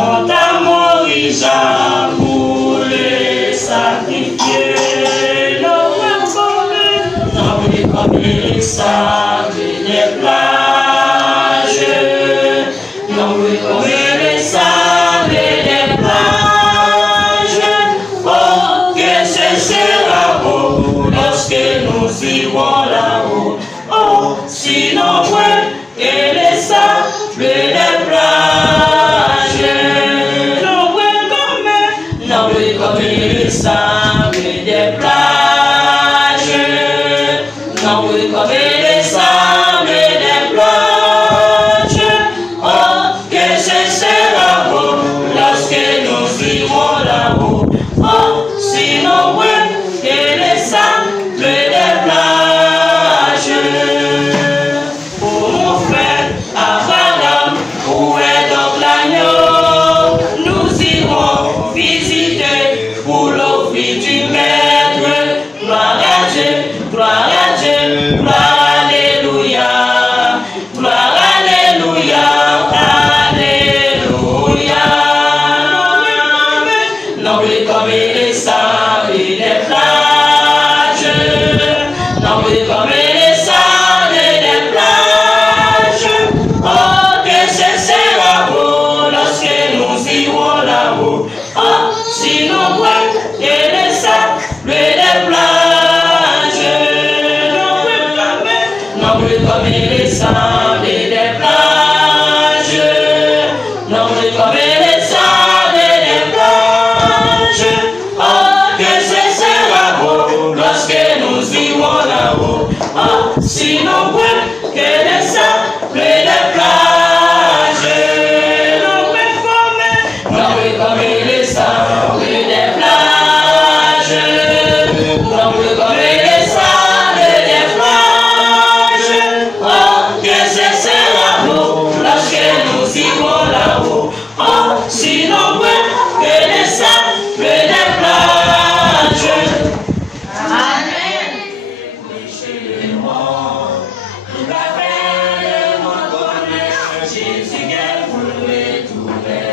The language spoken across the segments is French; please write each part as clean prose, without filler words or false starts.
monte à Morija pour les sacrifier. Comme les sables des plages, non, oui, comme les sables des plages. Oh, que ce sera beau lorsque nous irons là-haut. Oh, sinon, ouais, que les sables des plages. Non, oui, comme les sables des plages. Non, oui, comme les sables des plages. Oh, que ce sera beau lorsque nous irons là-haut. Oh, sinon, oui, que les sables des plages. Pour mon frère, Abraham, où est donc l'agneau? Nous irons visiter pour l'offrir du maître. Gloire à Dieu, gloire à Dieu, gloire, alléluia, gloire, alléluia, alléluia. Non, oui, comme les sables des plages, non, oui, comme les sables des plages. Oh, que ce sera beau lorsque nous irons là-haut. Oh, sinon, ouais, que les sables des plages. Non, oui, comme les sables des plages. Non, oui, comme les sables des plages. Oh, que ce sera beau lorsque nous irons là-haut. Oh, sinon, oui, que les sables des plages. Non, oui, comme les sables des plages. Non, oui, comme les sables des plages. Oh, que ce sera beau lorsque nous irons là-haut. Oh, sinon, oui, que les sables des plages. Amen. Jésus est pour retourner.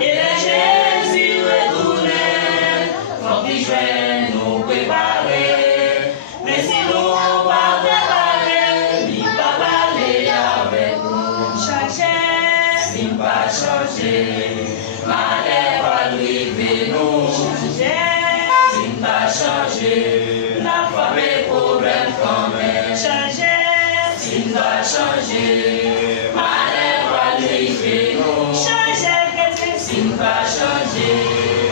Et Jésus retourner, faut qu'il joue nous préparer. Mais si nous pas préparer, il va parler avec nous. Changer, s'il pas changer, malheur va arriver nous. Changer, s'il pas changer, la femme est problème quand même. Changer, s'il va changer, malheur va arriver nous. Changer, s'il va changer,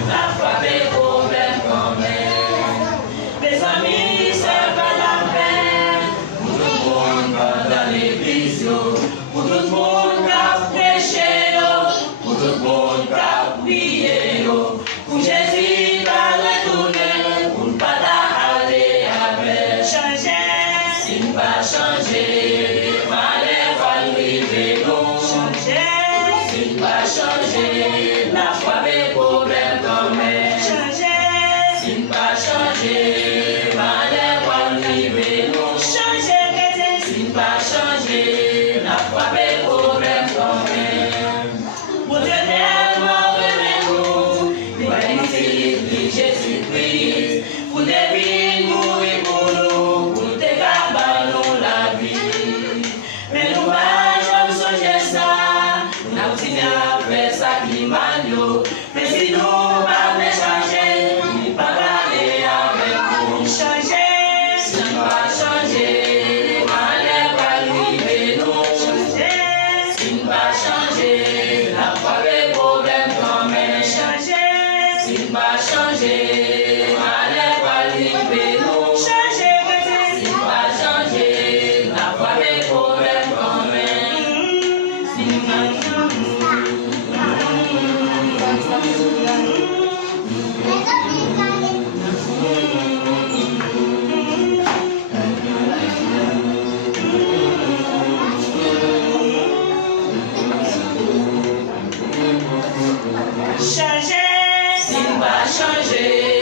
la femme est problème quand même. Mes amis, c'est pas la peine pour tout le monde dans l'église, pour tout le monde qui a prêché, pour tout le monde qui a prié, pour Jésus va retourner, pour ne pas aller avec. Changer, s'il va changer, malheur va arriver nous. Changer, s'il va changer, la foi est problème quand même. Changer, s'il va changer, malheur va arriver nous. Changer, s'il va changer, la foi est problème quand même. Pour Dieu tellement aimé nous, il va nous Jésus-Christ, pour deviner mourir pour nous, pour te garder nous la vie. Mais nous pas jamais songer ça, nous n'avons pas fait ça qui mal. Mais si nous pas changer, il va aller avec nous. Changer, s'il va changer, malheur va arriver nous. Changer, s'il va changer, la foi est problème quand même. Changer, s'il va changer, malheur va arriver nous. Changer, s'il va changer, la foi est problème quand même. S'il va changer, s'il va changer.